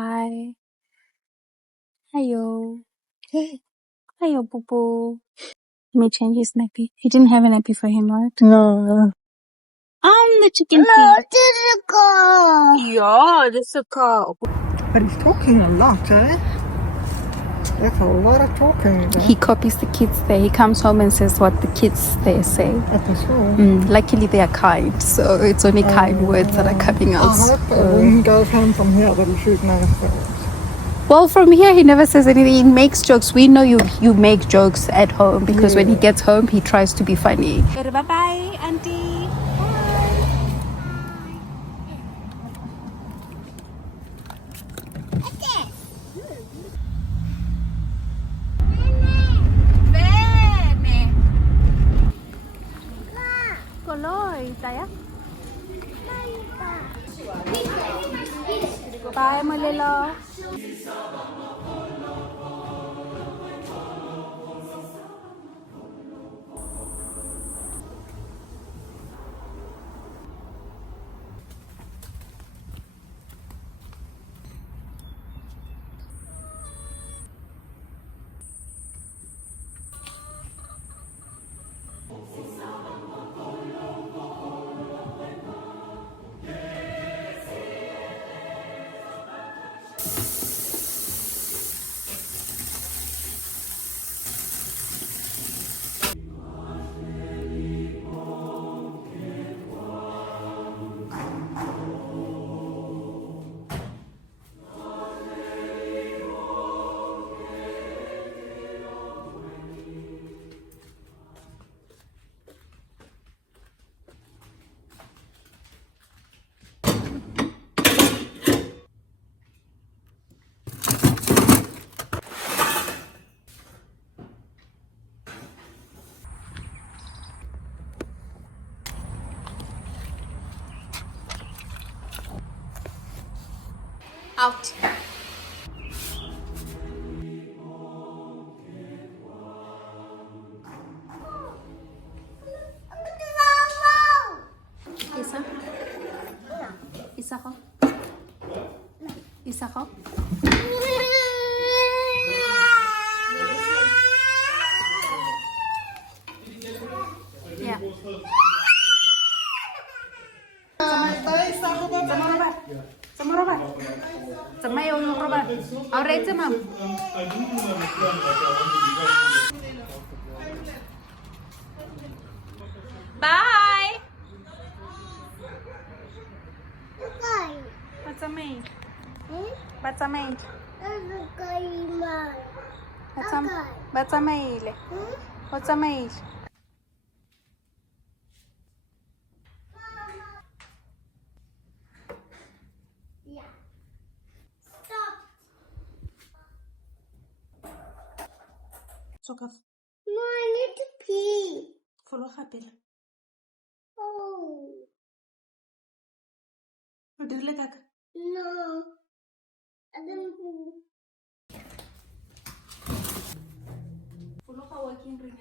Hi. Hiyo. Hiyo, boo boo. Let me change his nappy. He didn't have a nappy for him, right? No. The chicken feet. No, this is a car. Yeah, this is a car. But he's talking a lot, eh? That's a lot of talking. He copies the kids there. He comes home and says what the kids there say. At the school. Luckily, they are kind, so it's only kind words that are coming out. I hope when he goes home from here that he should know things. Well, from here, he never says anything. He makes jokes. We know you make jokes at home because when he gets home, he tries to be funny. Bye-bye, auntie. Koloi, Taya. Bye, Malila. Out. Isa? Isa ko? Isa ko? Yeah. Sama robot. Sama yung robot. Alright, sama. Bye. What's a maid? What's a maid? What's a maid? What's a maid? Sokaf. No, I need to pee. Follow Hapil. Oh. What is like? No. I don't pee. Follow how I can bring